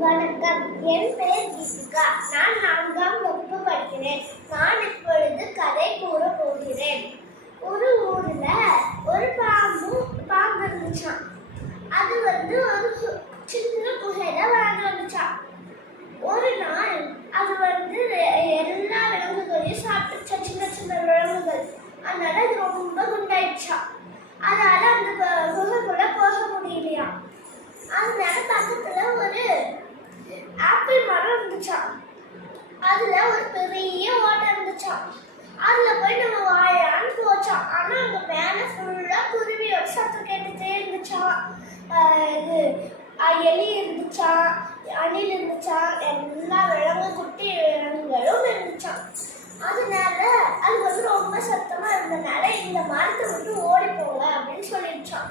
வணக்கம். என் பெயர் கீதிகா நான் நான்காம் வகுப்பு படிக்கிறேன். நான் இப்பொழுது கதை கூற போகிறேன். ஒரு ஊர்ல ஒரு பாம்பு பாம்பு இருந்துச்சான் அது வந்து ஒரு சின்ன குகையில வாழ்ந்து வந்துச்சாம். ஒரு நாள் அது வந்து எல்லா விலங்குகளையும் சாப்பிட்டுச்சா. சின்ன சின்ன விலங்குகள். அதனால அது ரொம்ப குண்டாயிடுச்சாம். அதனால அந்த குகை குகைக்குள்ள போக முடியலையா அதனால பக்கத்துல அதுல ஒரு பெரிய ஓட்டை இருந்துச்சாம் அதுல போய் நம்ம வாழலான்னு போச்சான் ஆனா அங்க மேல ஃபுல்லா குருவியோட சத்தம் கேட்டுட்டே இருந்துச்சான் இது எலி இருந்துச்சான் அணில் இருந்துச்சா? எல்லா விலங்கு குட்டி விலங்குகளும் இருந்துச்சான் அதனால அது வந்து ரொம்ப சத்தமா இருந்தனால இந்த மரத்தை விட்டு ஓடி போங்க அப்படின்னு சொல்லிடுச்சான்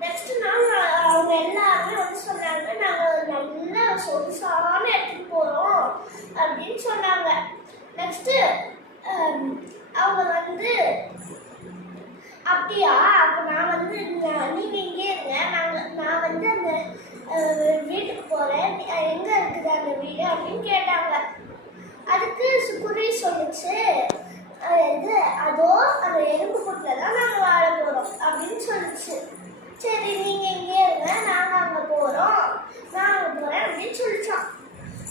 நெக்ஸ்ட் நாள் அவங்க எல்லாருமே வந்து சொன்னாங்க நாங்கள் நல்லா நல்ல சொகுசான இடத்துக்கு ஃபஸ்ட்டு um, அவங்க வந்து அப்படியா? அப்போ நான் வந்து நீங்கள் இங்கே இருங்க. நாங்கள் நான் வந்து அந்த வீட்டுக்கு போகிறேன் எங்கே இருக்குது அந்த வீடு? அப்படின்னு கேட்டாங்க. அதுக்கு சுக்குரி சொல்லுச்சு அஹ், இது அதோ அந்த எறும்பு கூட்டில் தான் நாங்கள் வாழ போகிறோம் அப்படின்னு சொல்லுச்சு சரி நீங்கள் இங்கே இருங்க நாங்கள் அங்கே போகிறோம் நான் அங்கே போகிறேன் அப்படின்னு சொல்லிச்சான்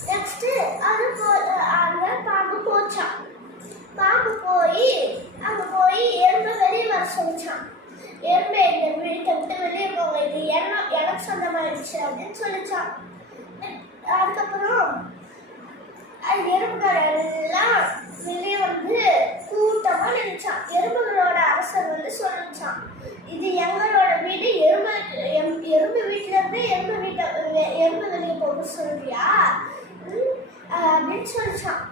நெக்ஸ்ட்டு அது போ அந்த பாம்பு போச்சான் பாம்பு போய் அங்கே போய் எறும்பு வெளியே வர சொல்லிச்சான் எறும்பு இந்த வீட்டை விட்டு வெளியே போங்க இது என்ன எனக்கு சொந்தமாயிடுச்சு அப்படின்னு சொல்லிச்சான். அதுக்கப்புறம் அது எறும்புகள் எல்லாம் வெளியே வந்து கூட்டமா நினைச்சான் எறும்புகளோட அரசர் வந்து சொல்லிச்சான் இது எங்களோட வீடு எறும்பு எம்- எறும்பு வீட்டுல இருந்து எறும்பு வீட்டை எறும்பு வெளியே போக சொல்றியா? ம், அப்படின்னு சொல்லிச்சான்.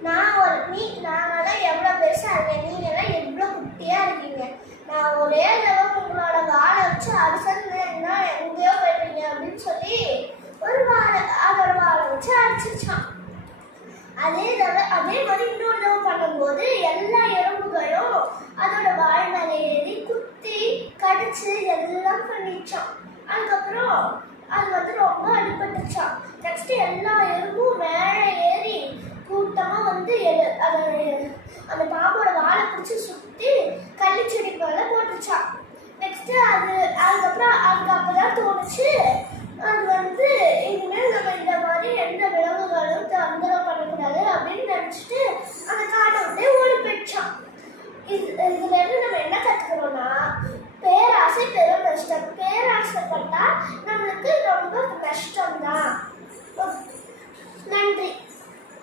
நான் ஒரு நீ நாங்கெல்லாம் எவ்வளோ பெருசா இருக்கேன். நீங்கெல்லாம் எவ்வளோ குட்டியா இருக்கீங்க. நான் ஒரே தடவை உங்களோட வாழை வச்சு அரசன் எங்கேயோ போயிட்டீங்க அப்படின்னு சொல்லி ஒரு வாழை அதோட வாழை வச்சு அடிச்சிச்சான் அதே தடவை அதே மாதிரி இன்னொரு தடவை பண்ணும்போது எல்லா எறும்புகளும் அதோட வாய் மேலே ஏறி குத்தி கடிச்சு எல்லாம் பண்ணிச்சான் அதுக்கப்புறம் அது வந்து ரொம்ப அடிபட்டுச்சான் நெக்ஸ்ட் எல்லா எறும்பும் மேலே ஏறி கூட்டமாக வந்து எடு- அந்த அந்த பாம்போட வாழை பிடிச்சி சுத்தி கள்ளிச்செடி மேலே போட்டுச்சான் நெக்ஸ்ட் அது அதுக்கப்புறம் அதுக்கு அப்பதான் தோணுச்சு அது வந்து இதுல இருந்து நம்ம என்ன கத்துக்கிறோம்னா பேராசை பெரும் நஷ்டம். பேராசைப்பட்டா நம்ம